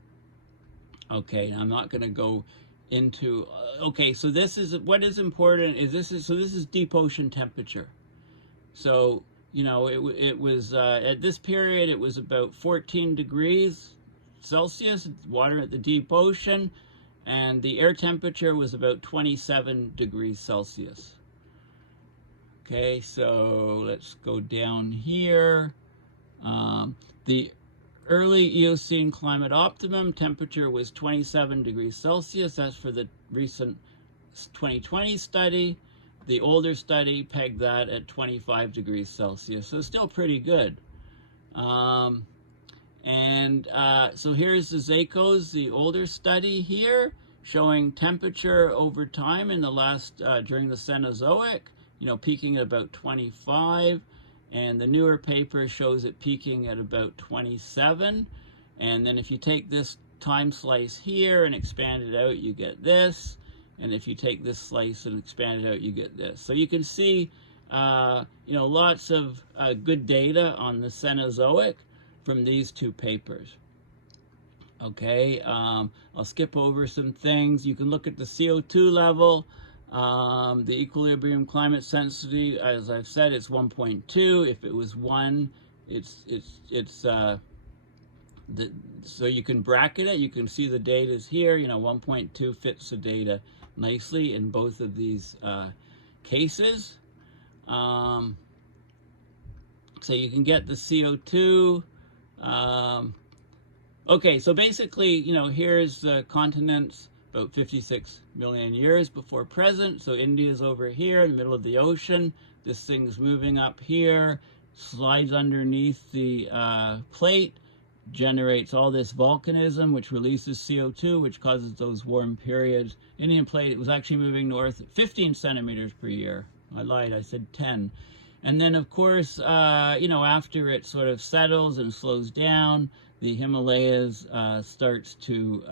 Okay, I'm not going to go into, okay, so this is, what is important is this is deep ocean temperature. So, you know, it was, at this period, it was about 14 degrees Celsius, water at the deep ocean, and the air temperature was about 27 degrees Celsius. Okay, so let's go down here. The early Eocene climate optimum temperature was 27 degrees Celsius. That's for the recent 2020 study. The older study pegged that at 25 degrees Celsius, so still pretty good. So here's the ZACOS, the older study here, showing temperature over time in the last, during the Cenozoic, you know, peaking at about 25. And the newer paper shows it peaking at about 27. And then if you take this time slice here and expand it out, you get this. And if you take this slice and expand it out, you get this. So you can see, you know, lots of good data on the Cenozoic from these two papers. Okay, I'll skip over some things. You can look at the CO2 level, the equilibrium climate sensitivity. As I've said, it's 1.2. If it was 1, so you can bracket it. You can see the data is here. You know, 1.2 fits the data nicely in both of these cases. So you can get the CO2. Okay, so basically, you know, here's the continents about 56 million years before present. So India's over here in the middle of the ocean. This thing's moving up here, slides underneath the plate, generates all this volcanism, which releases CO2, which causes those warm periods. Indian plate, it was actually moving north 15 centimeters per year. I lied, I said 10. And then, of course, you know, after it sort of settles and slows down, the Himalayas starts to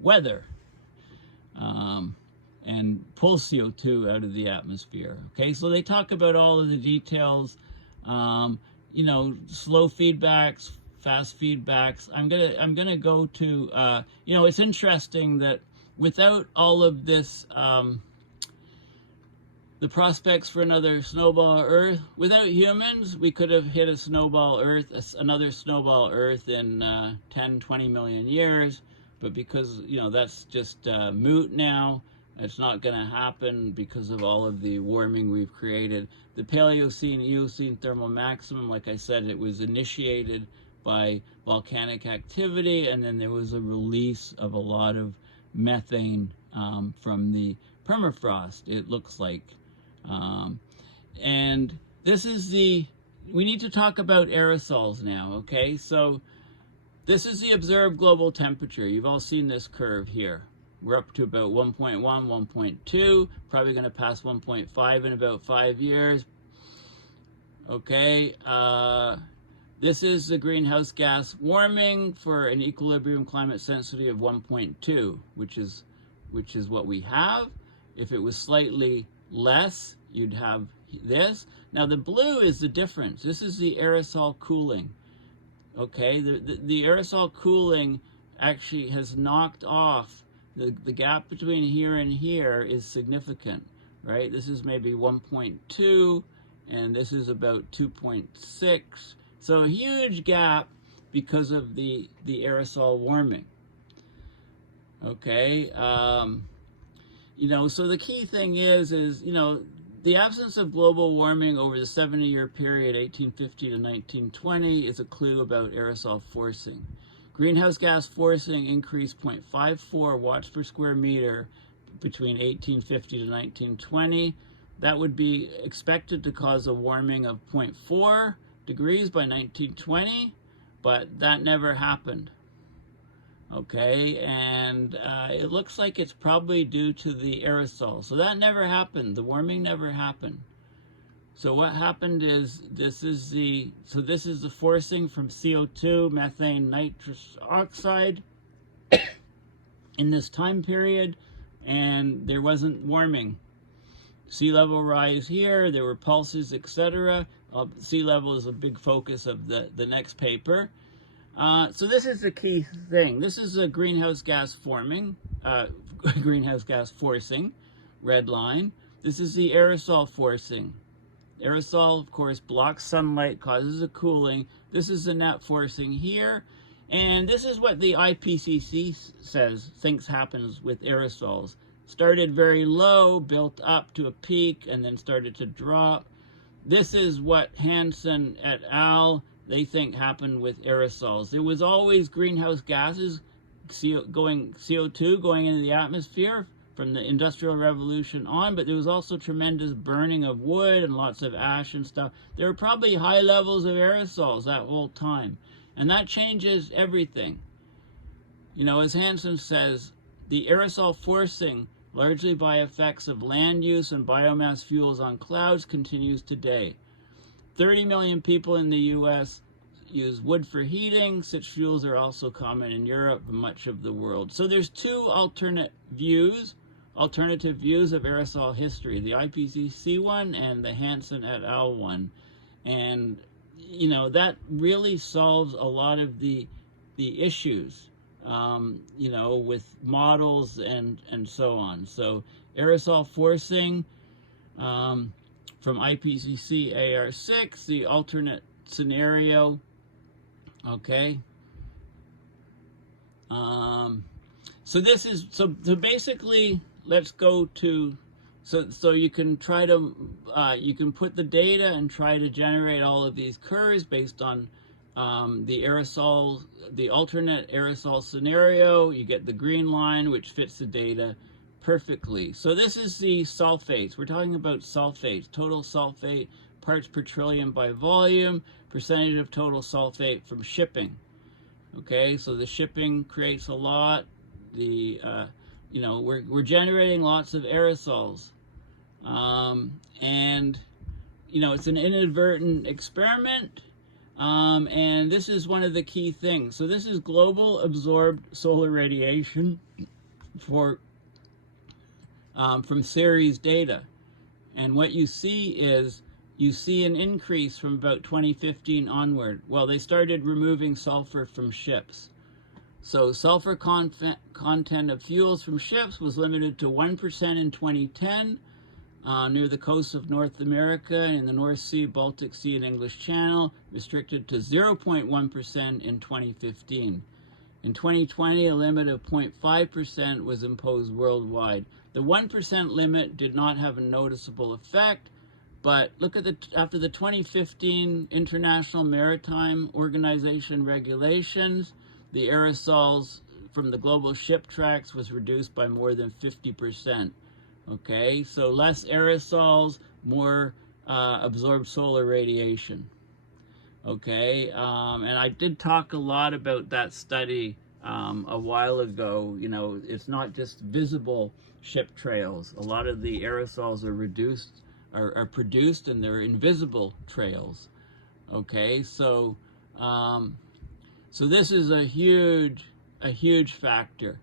weather and pull CO2 out of the atmosphere. Okay, so they talk about all of the details. You know, slow feedbacks, fast feedbacks. I'm gonna go to you know, it's interesting that without all of this the prospects for another snowball Earth, without humans, we could have hit a snowball Earth, another snowball Earth in 10-20 million years. But because, you know, that's just moot now, it's not going to happen because of all of the warming we've created. The Paleocene-Eocene thermal maximum, like I said, it was initiated by volcanic activity, and then there was a release of a lot of methane from the permafrost, it looks like. And this is we need to talk about aerosols now, okay? So this is the observed global temperature. You've all seen this curve here. We're up to about 1.1, 1.2, probably going to pass 1.5 in about 5 years. Okay, this is the greenhouse gas warming for an equilibrium climate sensitivity of 1.2, which is what we have. If it was slightly less, you'd have this. Now the blue is the difference. This is the aerosol cooling. Okay, the aerosol cooling actually has knocked off the gap between here and here is significant, right? This is maybe 1.2 and this is about 2.6. So a huge gap because of the aerosol warming. Okay, you know, so the key thing is, you know, the absence of global warming over the 70-year period, 1850 to 1920, is a clue about aerosol forcing. Greenhouse gas forcing increased 0.54 watts per square meter between 1850 to 1920. That would be expected to cause a warming of 0.4 degrees by 1920, but that never happened. Okay, and it looks like it's probably due to the aerosol. So that never happened. The warming never happened. So what happened is this is the forcing from CO2, methane, nitrous oxide in this time period, and there wasn't warming. Sea level rise here, there were pulses, etc. Sea level is a big focus of the next paper. So this is the key thing. This is a greenhouse gas forming, greenhouse gas forcing, red line. This is the aerosol forcing. Aerosol, of course, blocks sunlight, causes a cooling. This is the net forcing here. And this is what the IPCC thinks happens with aerosols. Started very low, built up to a peak, and then started to drop. This is what Hansen et al. They think happened with aerosols. There was always greenhouse gases, CO2 going into the atmosphere from the Industrial Revolution on, but there was also tremendous burning of wood and lots of ash and stuff. There were probably high levels of aerosols that whole time, and that changes everything. You know, as Hansen says, the aerosol forcing, largely by effects of land use and biomass fuels on clouds, continues today. 30 million people in the US use wood for heating. Such fuels are also common in Europe and much of the world. So there's two alternative views of aerosol history, the IPCC one and the Hansen et al. One. And, you know, that really solves a lot of the issues, you know, with models and so on. So aerosol forcing, from IPCC AR6, the alternate scenario, okay. So this is, so basically, let's go to, so you can try to, you can put the data and try to generate all of these curves based on the aerosol, the alternate aerosol scenario. You get the green line, which fits the data perfectly. So this is the sulfates. We're talking about sulfates, total sulfate, parts per trillion by volume, percentage of total sulfate from shipping. Okay, so the shipping creates a lot. The, you know, we're generating lots of aerosols. And, you know, it's an inadvertent experiment. And this is one of the key things. So this is global absorbed solar radiation for from series data, and what you see is you see an increase from about 2015 onward. Well, they started removing sulfur from ships. So sulfur content of fuels from ships was limited to 1% in 2010 near the coast of North America in the North Sea, Baltic Sea, and English Channel, restricted to 0.1% in 2015. In 2020, a limit of 0.5% was imposed worldwide. The 1% limit did not have a noticeable effect, but look at after the 2015 International Maritime Organization regulations, the aerosols from the global ship tracks was reduced by more than 50%. Okay, so less aerosols, more absorbed solar radiation. Okay, and I did talk a lot about that study a while ago. You know, it's not just visible ship trails. A lot of the aerosols are produced and they're invisible trails. Okay, so so this is a huge factor.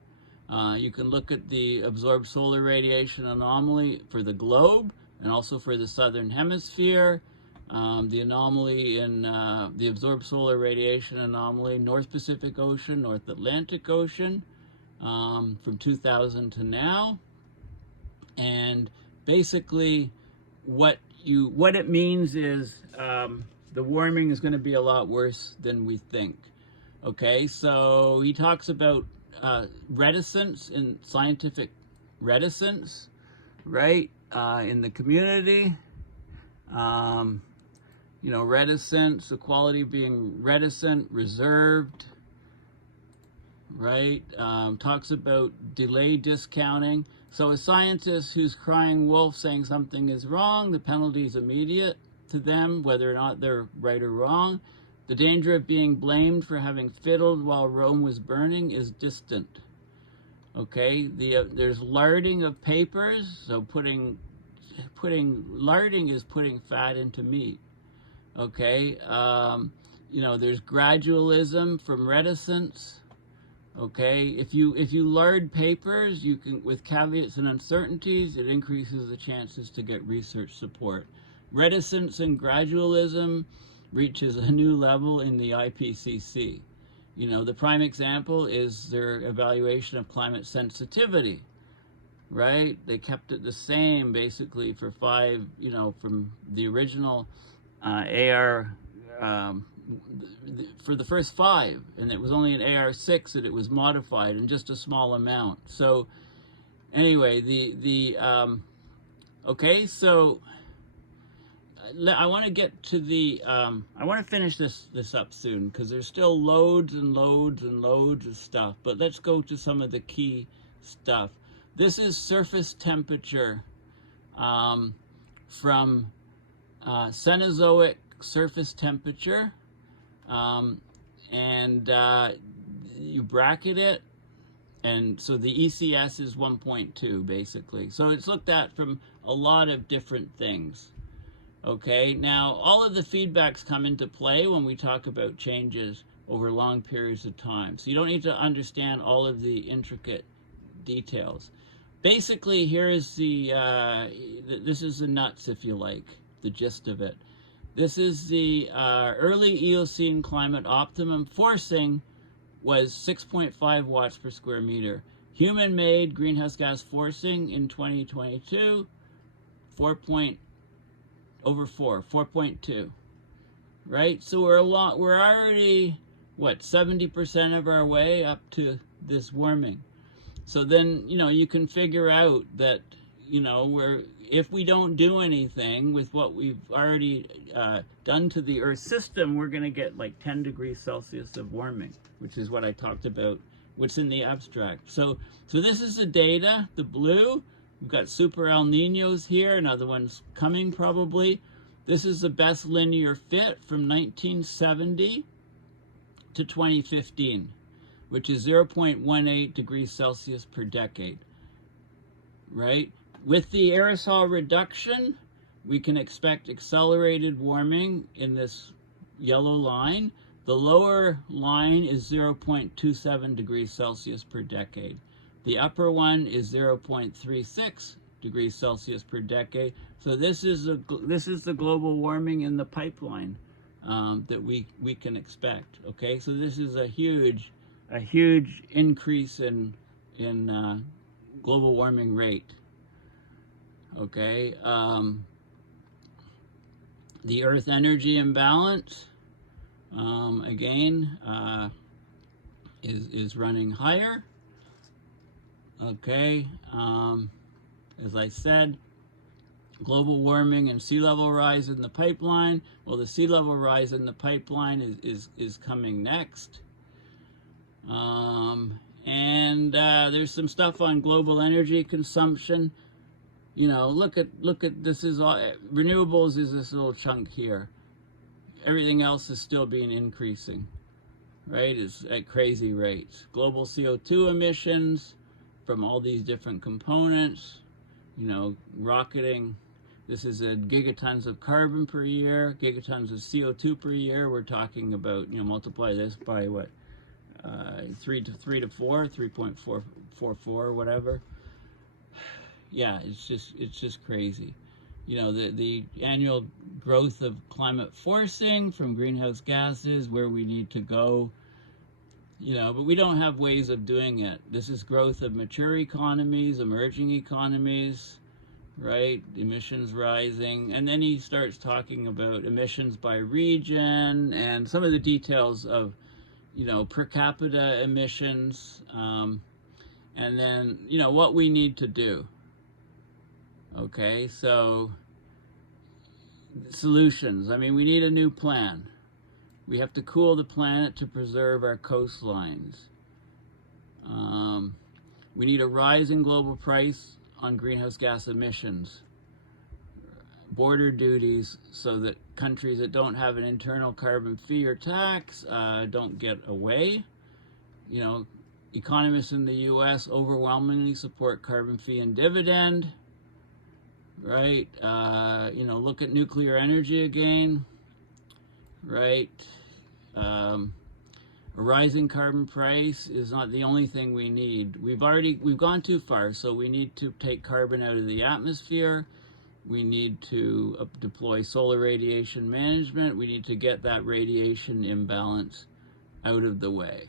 You can look at the absorbed solar radiation anomaly for the globe and also for the southern hemisphere. The anomaly in the absorbed solar radiation anomaly, North Pacific Ocean, North Atlantic Ocean, from 2000 to now. And basically what it means is the warming is going to be a lot worse than we think. Okay, so he talks about reticence, in scientific reticence, right, in the community. You know, reticence, equality being reticent, reserved, right? Talks about delay discounting. So a scientist who's crying wolf saying something is wrong, the penalty is immediate to them, whether or not they're right or wrong. The danger of being blamed for having fiddled while Rome was burning is distant. Okay, there's larding of papers. So larding is putting fat into meat. Okay, you know, there's gradualism from reticence. Okay, if you lard papers, you can, with caveats and uncertainties, it increases the chances to get research support. Reticence and gradualism reaches a new level in the IPCC. You know, the prime example is their evaluation of climate sensitivity, right? They kept it the same basically for from the original AR, for the first 5, and it was only an AR6 that it was modified in just a small amount. So anyway, okay, so I want to get to I want to finish this up soon because there's still loads and loads and loads of stuff, but let's go to some of the key stuff. This is surface temperature from Cenozoic surface temperature, and you bracket it, and so the ECS is 1.2 basically. So it's looked at from a lot of different things. Okay, now all of the feedbacks come into play when we talk about changes over long periods of time. So you don't need to understand all of the intricate details. Basically, here is this is the nuts, if you like, the gist of it. This is the early Eocene climate optimum forcing was 6.5 watts per square meter. Human-made greenhouse gas forcing in 2022, 4.2, right? So we're already, what, 70% of our way up to this warming. So then, you know, you can figure out that, you know, if we don't do anything with what we've already done to the Earth system, we're going to get like 10 degrees Celsius of warming, which is what I talked about, what's in the abstract. So this is the data, the blue. We've got super El Niños here, another one's coming probably. This is the best linear fit from 1970 to 2015, which is 0.18 degrees Celsius per decade, right? With the aerosol reduction, we can expect accelerated warming in this yellow line. The lower line is 0.27 degrees Celsius per decade. The upper one is 0.36 degrees Celsius per decade. So this is the global warming in the pipeline that we can expect. Okay, so this is a huge increase in global warming rate. Okay, the Earth energy imbalance again is running higher. Okay, as I said, global warming and sea level rise in the pipeline. Well, the sea level rise in the pipeline is coming next. And there's some stuff on global energy consumption. You know, look at this is all renewables is this little chunk here. Everything else is still being increasing, right? It's at crazy rates. Global CO2 emissions from all these different components, you know, rocketing. This is a gigatons of carbon per year, gigatons of CO2 per year. We're talking about, you know, multiply this by what, 3.44, whatever. Yeah, it's just crazy. You know, the annual growth of climate forcing from greenhouse gases, where we need to go. You know, but we don't have ways of doing it. This is growth of mature economies, emerging economies, right? Emissions rising. And then he starts talking about emissions by region and some of the details of, you know, per capita emissions. And then, you know, what we need to do. Okay, so solutions. I mean, we need a new plan. We have to cool the planet to preserve our coastlines. We need a rise in global price on greenhouse gas emissions. Border duties so that countries that don't have an internal carbon fee or tax don't get away. You know, economists in the US overwhelmingly support carbon fee and dividend. Right? You know, look at nuclear energy again. Right? A rising carbon price is not the only thing we need. We've gone too far, so we need to take carbon out of the atmosphere. We need to deploy solar radiation management. We need to get that radiation imbalance out of the way.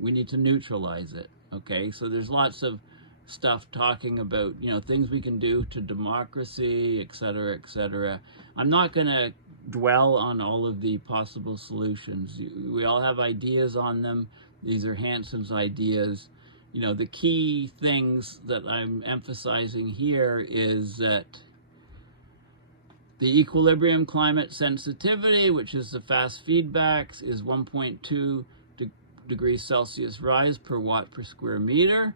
We need to neutralize it. Okay, so there's lots of stuff talking about, you know, things we can do to democracy, etc., etc. I'm not going to dwell on all of the possible solutions. We all have ideas on them. These are Hansen's ideas. You know, the key things that I'm emphasizing here is that the equilibrium climate sensitivity, which is the fast feedbacks, is 1.2 degrees Celsius rise per watt per square meter.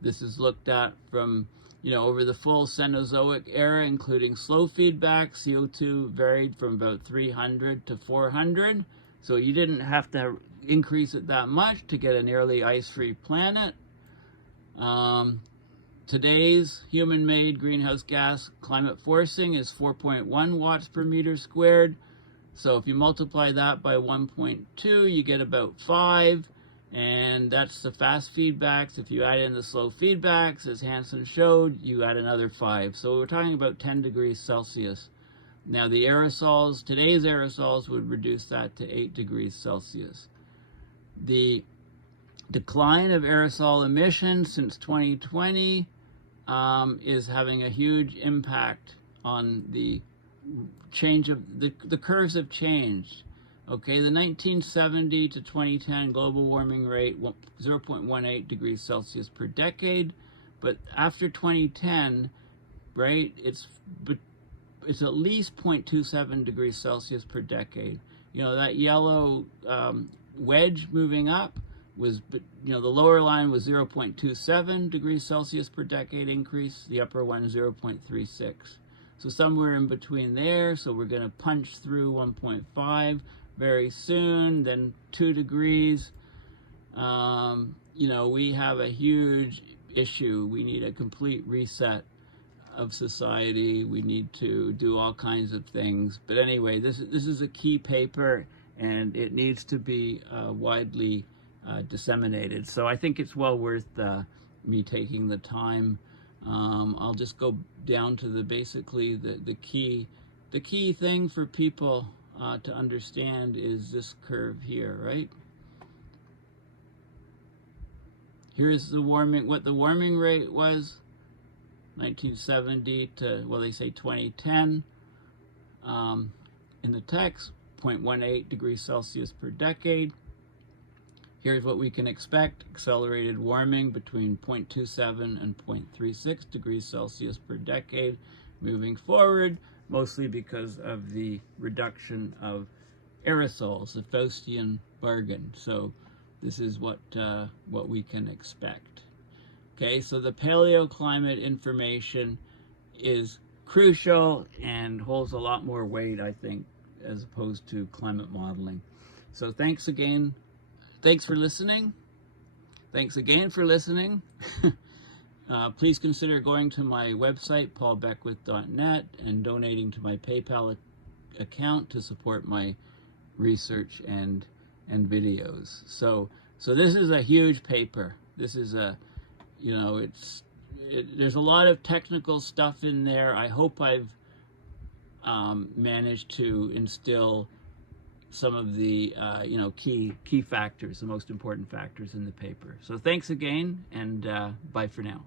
This is looked at from, you know, over the full Cenozoic era, including slow feedback. CO2 varied from about 300 to 400. So you didn't have to increase it that much to get a nearly ice-free planet. Today's human-made greenhouse gas climate forcing is 4.1 watts per meter squared. So if you multiply that by 1.2, you get about 5. And that's the fast feedbacks. If you add in the slow feedbacks, as Hansen showed, you add another 5. So we're talking about 10 degrees Celsius. Now the aerosols, today's aerosols would reduce that to 8 degrees Celsius. The decline of aerosol emissions since 2020 is having a huge impact on the change of, the curves have changed. Okay, the 1970 to 2010 global warming rate, 0.18 degrees Celsius per decade. But after 2010, right, it's at least 0.27 degrees Celsius per decade. You know, that yellow wedge moving up was, you know, the lower line was 0.27 degrees Celsius per decade increase, the upper one 0.36. So somewhere in between there, so we're going to punch through 1.5 very soon, then 2 degrees. You know, we have a huge issue. We need a complete reset of society. We need to do all kinds of things. But anyway, this is a key paper, and it needs to be widely disseminated. So I think it's well worth me taking the time I'll just go down to basically the key thing for people to understand is this curve here, right? Here's the warming, what the warming rate was, 1970 to, well, they say 2010. In the text, 0.18 degrees Celsius per decade. Here's what we can expect: accelerated warming between 0.27 and 0.36 degrees Celsius per decade moving forward, mostly because of the reduction of aerosols, the Faustian bargain. So this is what we can expect. Okay, so the paleoclimate information is crucial and holds a lot more weight, I think, as opposed to climate modeling. So thanks again. Thanks for listening. Thanks again for listening. Please consider going to my website, paulbeckwith.net, and donating to my PayPal account to support my research and videos. So this is a huge paper. This is a, you know, there's a lot of technical stuff in there. I hope I've managed to instill some of the you know, key factors, the most important factors in the paper. So thanks again, and bye for now.